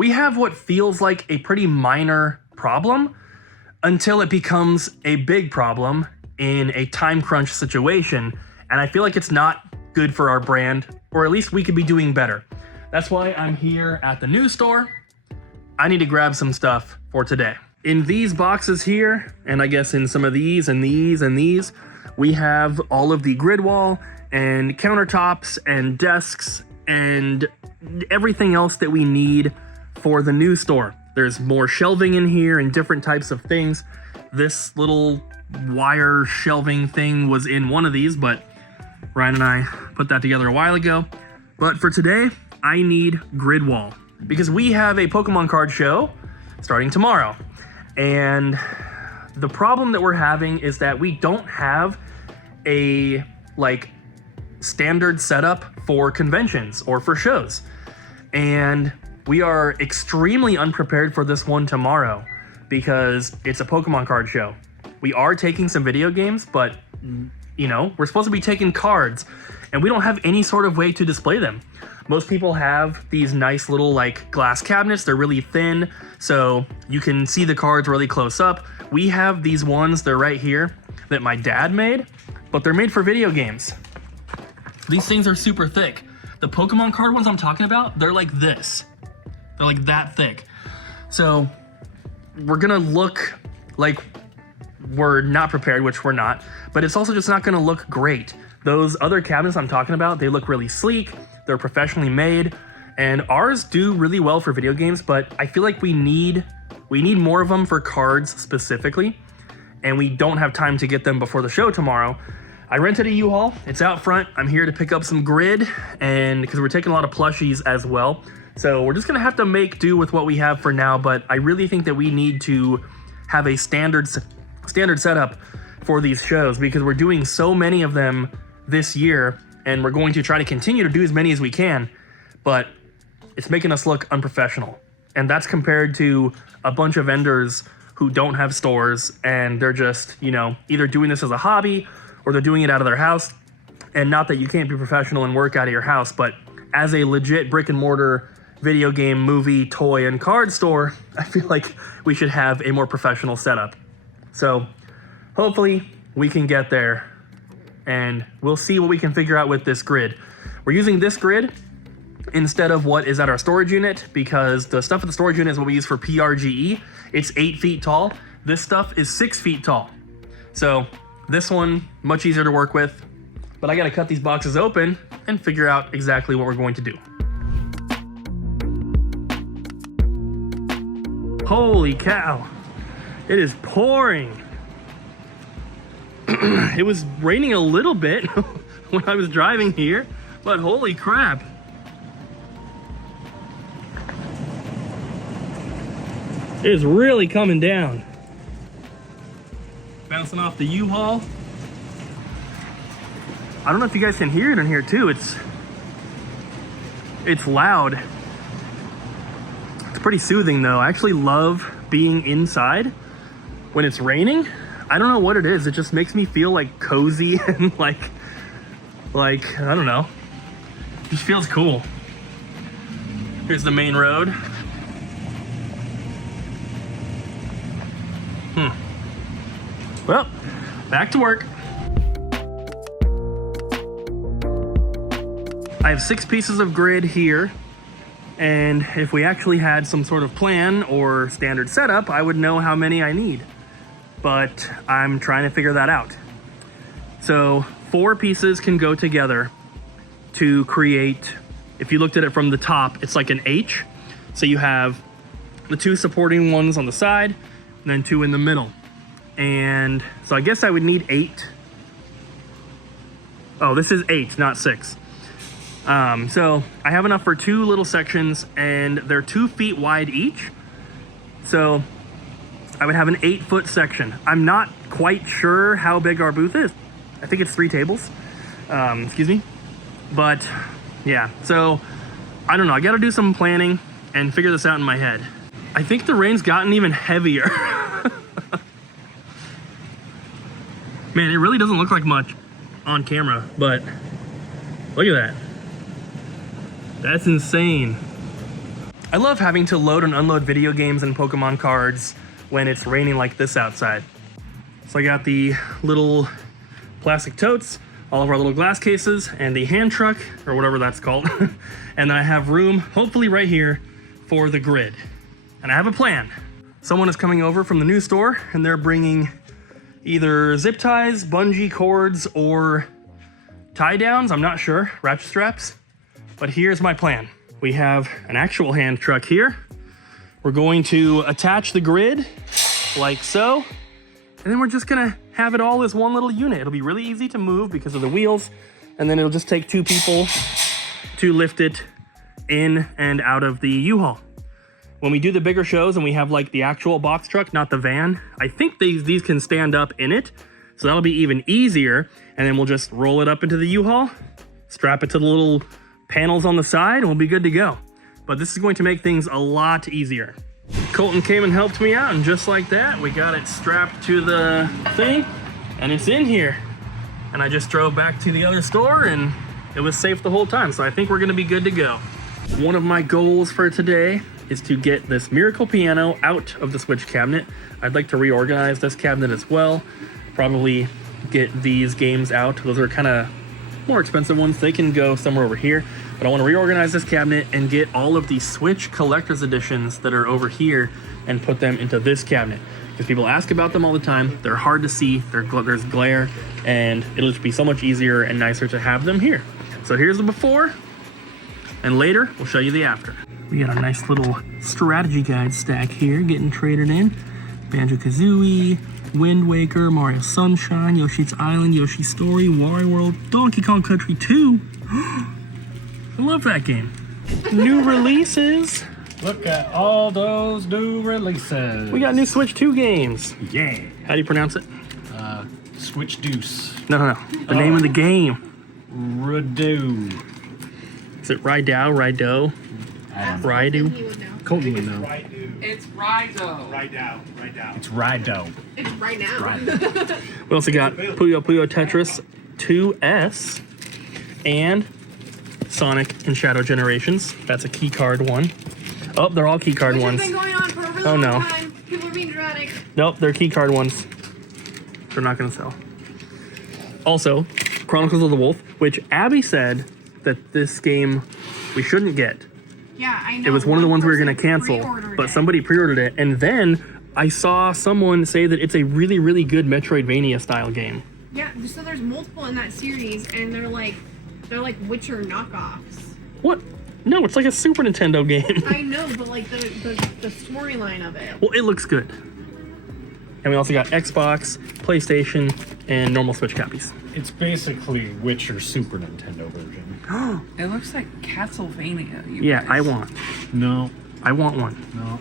We have what feels like a pretty minor problem until it becomes a big problem in a time crunch situation, and I feel like it's not good for our brand, or at least we could be doing better. That's why I'm here at the news store. I need to grab some stuff for today. In these boxes here, and I guess in some of these and these and these, we have all of the grid wall and countertops and desks and everything else that we need for the news store. There's more shelving in here and different types of things. This little wire shelving thing was in one of these, but Ryan and I put that together a while ago. But for today, I need grid wall because we have a Pokemon card show starting tomorrow. And the problem that we're having is that we don't have a standard setup for conventions or for shows. And we are extremely unprepared for this one tomorrow because it's a Pokemon card show. We are taking some video games, but you know, we're supposed to be taking cards and we don't have any sort of way to display them. Most people have these nice little glass cabinets. They're really thin, so you can see the cards really close up. We have these ones, they're right here, that my dad made, but they're made for video games. These things are super thick. The Pokemon card ones I'm talking about, they're like this. They're like that thick. So we're gonna look like we're not prepared, which we're not, but it's also just not gonna look great. Those other cabinets I'm talking about, they look really sleek, they're professionally made, and ours do really well for video games, but I feel like we need more of them for cards specifically, and we don't have time to get them before the show tomorrow. I rented a U-Haul, it's out front. I'm here to pick up some grid, and because we're taking a lot of plushies as well. So we're just gonna have to make do with what we have for now, but I really think that we need to have a standard setup for these shows because we're doing so many of them this year, and we're going to try to continue to do as many as we can, but it's making us look unprofessional. And that's compared to a bunch of vendors who don't have stores, and they're just, you know, either doing this as a hobby or they're doing it out of their house. And not that you can't be professional and work out of your house, but as a legit brick and mortar video game, movie, toy, and card store, I feel like we should have a more professional setup. So hopefully we can get there, and we'll see what we can figure out with this grid. We're using this grid instead of what is at our storage unit because the stuff at the storage unit is what we use for PRGE. It's 8 feet tall. This stuff is 6 feet tall. So this one, much easier to work with, but I gotta cut these boxes open and figure out exactly what we're going to do. Holy cow, it is pouring. It was raining a little bit when I was driving here, but holy crap. It is really coming down. Bouncing off the U-Haul. I don't know if you guys can hear it in here too. It's loud. It's pretty soothing though. I actually love being inside when it's raining. I don't know what it is. It just makes me feel like cozy and like I don't know. It just feels cool. Here's the main road. Well, back to work. I have 6 pieces of grid here, and if we actually had some sort of plan or standard setup, I would know how many I need. But I'm trying to figure that out. So 4 pieces can go together to create, if you looked at it from the top, it's like an H. So you have the 2 supporting ones on the side, and then 2 in the middle. And so I guess I would need 8. Oh, this is 8, not 6. So I have enough for 2 little sections, and they're 2 feet wide each. So I would have an 8-foot section. I'm not quite sure how big our booth is. I think it's 3 tables, excuse me. But yeah, so I don't know. I got to do some planning and figure this out in my head. I think the rain's gotten even heavier. Man, it really doesn't look like much on camera, but look at that. That's insane. I love having to load and unload video games and Pokemon cards when it's raining like this outside. So I got the little plastic totes, all of our little glass cases, and the hand truck, or whatever that's called. And then I have room, hopefully right here, for the grid. And I have a plan. Someone is coming over from the new store, and they're bringing either zip ties, bungee cords, or tie downs, I'm not sure, ratchet straps. But here's my plan. We have an actual hand truck here. We're going to attach the grid like so, and then we're just gonna have it all as one little unit. It'll be really easy to move because of the wheels, and then it'll just take 2 people to lift it in and out of the U-Haul. When we do the bigger shows and we have like the actual box truck, not the van, I think these can stand up in it, so that'll be even easier. And then we'll just roll it up into the U-Haul, strap it to the little panels on the side, and we'll be good to go. But this is going to make things a lot easier. Colton came and helped me out, and just like that, we got it strapped to the thing, and it's in here. And I just drove back to the other store, and it was safe the whole time, so I think we're gonna be good to go. One of my goals for today is to get this Miracle Piano out of the Switch cabinet. I'd like to reorganize this cabinet as well. Probably get these games out. Those are kind of more expensive ones. They can go somewhere over here. But I want to reorganize this cabinet and get all of the Switch collector's editions that are over here and put them into this cabinet. Because people ask about them all the time. They're hard to see. There's glare. And it'll just be so much easier and nicer to have them here. So here's the before. And later, we'll show you the after. We got a nice little strategy guide stack here getting traded in. Banjo-Kazooie, Wind Waker, Mario Sunshine, Yoshi's Island, Yoshi's Story, Wario World, Donkey Kong Country 2. I love that game. New releases. Look at all those new releases. We got new Switch 2 games. Yeah. How do you pronounce it? Switch Deuce. No. The name of the game. Rido. Is it Rido? Rido? Colton would know. It's Rido. It's Rido. It's right now. We also got Puyo Puyo Tetris 2S and Sonic and Shadow Generations. That's a key card one. Oh, they're all key card Which ones. has been going on for a really Oh, no. long time. People are being dramatic. Nope, they're key card ones. They're not gonna sell. Also, Chronicles of the Wolf, which Abby said that this game we shouldn't get. Yeah, I know. It was one of the ones we were gonna cancel, pre-ordered but it. somebody pre-ordered it, and then I saw someone say that it's a really, really good Metroidvania style game. Yeah, so there's multiple in that series, and they're like Witcher knockoffs. What? No, it's like a Super Nintendo game. I know, but like the storyline of it. Well, it looks good. And we also got Xbox, PlayStation, and normal Switch copies. It's basically Witcher Super Nintendo version. It looks like Castlevania. Yeah, I want No, one. no.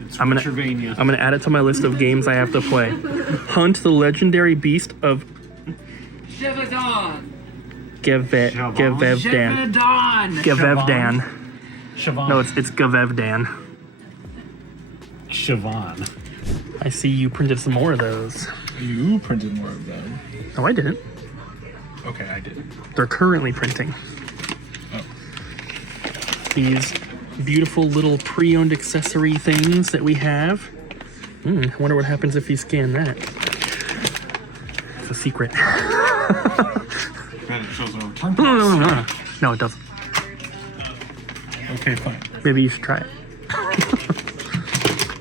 It's I'm gonna- Witchervania. I'm gonna add it to my list of games I have to play. Hunt the legendary beast of Shivadon. Gevevdan. Shivadon. Gevevdan. Siobhan. No, it's Gevevdan. Siobhan. I see you printed some more of those. You printed more of them. No, I didn't. Okay, I did. They're currently printing. Oh. These beautiful little pre-owned accessory things that we have. I wonder what happens if you scan that. It's a secret. Man, it shows a return. No, it doesn't. Okay, fine. Maybe you should try it.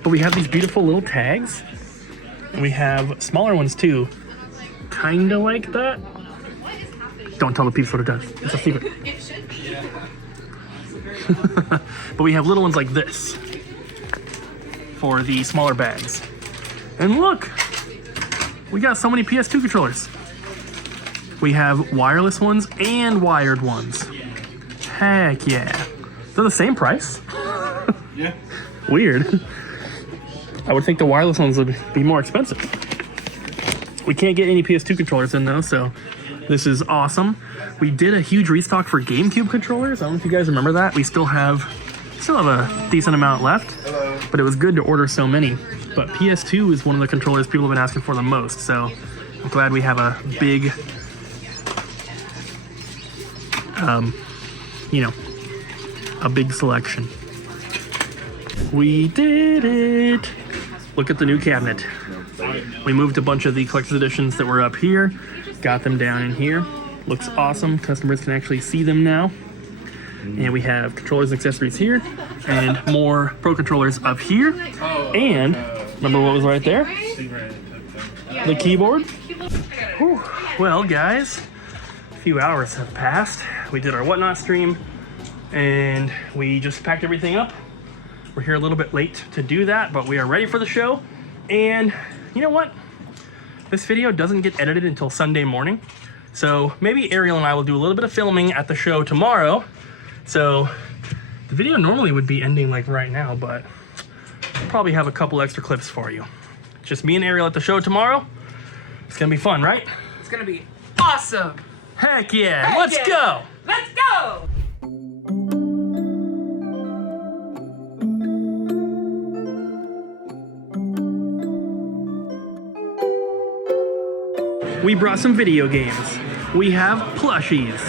But we have these beautiful little tags. And we have smaller ones too. Kinda like that. Don't tell the peeps what it does. It's a secret. It should be. But we have little ones like this for the smaller bags. And look, we got so many PS2 controllers. We have wireless ones and wired ones. Heck yeah. They're the same price? Yeah. Weird. I would think the wireless ones would be more expensive. We can't get any PS2 controllers in though, so this is awesome. We did a huge restock for GameCube controllers. I don't know if you guys remember that. We still have a decent amount left, but it was good to order so many. But PS2 is one of the controllers people have been asking for the most, so I'm glad we have a big, a big selection. We did it! Look at the new cabinet. We moved a bunch of the collector's editions that were up here, got them down in here. Looks awesome. Customers can actually see them now. And we have controllers and accessories here, and more Pro controllers up here. And remember what was right there? The keyboard. Whew. Well, guys, a few hours have passed. We did our Whatnot stream, and we just packed everything up. We're here a little bit late to do that, but we are ready for the show. And you know what? This video doesn't get edited until Sunday morning. So maybe Ariel and I will do a little bit of filming at the show tomorrow. So the video normally would be ending like right now, but I'll probably have a couple extra clips for you. Just me and Ariel at the show tomorrow. It's gonna be fun, right? It's gonna be awesome. Heck yeah, Heck let's yeah. go. Let's go. We brought some video games. We have plushies.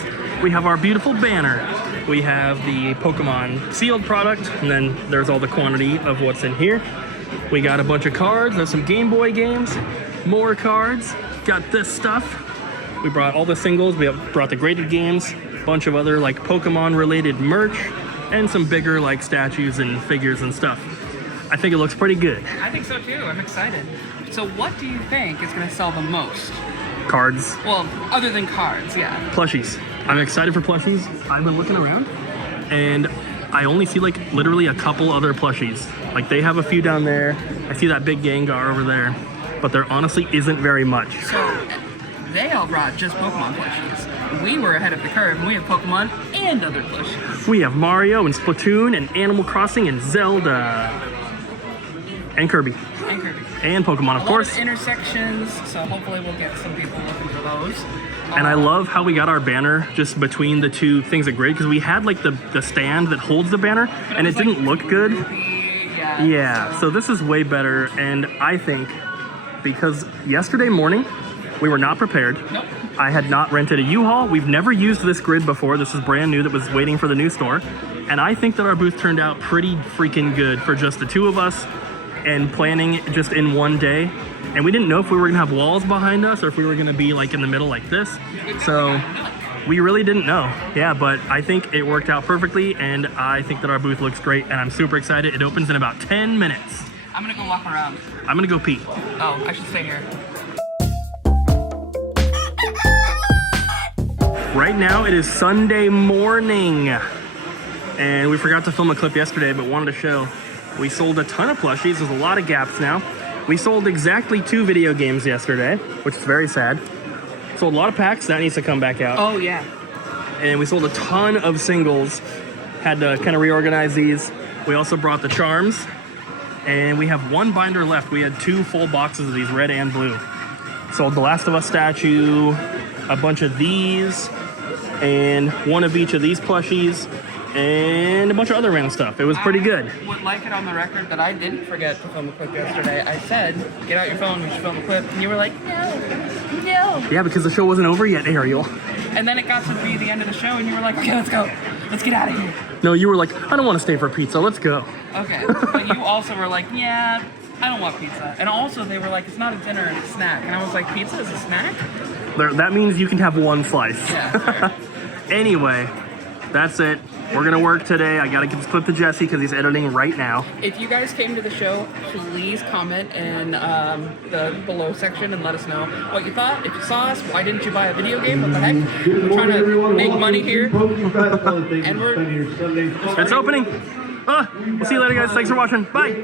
We have our beautiful banner. We have the Pokemon sealed product, and then there's all the quantity of what's in here. We got a bunch of cards. There's some Game Boy games, more cards. Got this stuff. We brought all the singles. We have brought the graded games, a bunch of other like Pokemon related merch, and some bigger like statues and figures and stuff. I think it looks pretty good. I think so too. I'm excited. So what do you think is gonna sell the most? Cards, Well, other than cards, yeah. plushies. I'm excited for plushies. I've been looking around, and I only see like literally a couple other plushies. Like they have a few down there. I see that big Gengar over there, but there honestly isn't very much. So they all brought just Pokemon plushies. We were ahead of the curve, and we have Pokemon and other plushies. We have Mario and Splatoon and Animal Crossing and Zelda and Kirby And Kirby. and Pokemon, of A lot course. of intersections, so hopefully we'll get some people looking for those. And I love how we got our banner just between the two things of grid, because we had like the stand that holds the banner, and it was, didn't look good. Yeah. Yeah, so this is way better, and I think because yesterday morning we were not prepared. Nope. I had not rented a U-Haul. We've never used this grid before. This is brand new that was waiting for the new store. And I think that our booth turned out pretty freaking good for just the two of us and planning just in one day. And we didn't know if we were gonna have walls behind us or if we were gonna be like in the middle like this. So we really didn't know. Yeah, but I think it worked out perfectly, and I think that our booth looks great, and I'm super excited. It opens in about 10 minutes. I'm gonna go walk around. I'm gonna go pee. Oh, I should stay here. Right now it is Sunday morning, and we forgot to film a clip yesterday, but wanted to show. We sold a ton of plushies. There's a lot of gaps now. We sold exactly 2 video games yesterday, which is very sad. Sold a lot of packs. That needs to come back out. Oh, yeah. And we sold a ton of singles. Had to kind of reorganize these. We also brought the charms, and we have 1 binder left. We had 2 full boxes of these, red and blue. Sold the Last of Us statue, a bunch of these, and 1 of each of these plushies, and a bunch of other random stuff. It was pretty good. I would like it on the record that I didn't forget to film a clip yesterday. I said, get out your phone, we should film a clip. And you were like, no. Yeah, because the show wasn't over yet, Ariel. And then it got to be the end of the show, and you were like, okay, let's go. Let's get out of here. No, you were like, I don't want to stay for pizza, let's go. Okay, but you also were like, yeah, I don't want pizza. And also they were like, it's not a dinner, it's a snack. And I was like, pizza is a snack? That means you can have 1 slice. Yeah, fair. Anyway, that's it. We're gonna work today. I gotta give this clip to Jesse because he's editing right now. If you guys came to the show, please comment in the below section and let us know what you thought. If you saw us, why didn't you buy a video game? What the heck? We're trying to make money here. And we're... It's opening. We'll see you later, guys. Thanks for watching. Bye.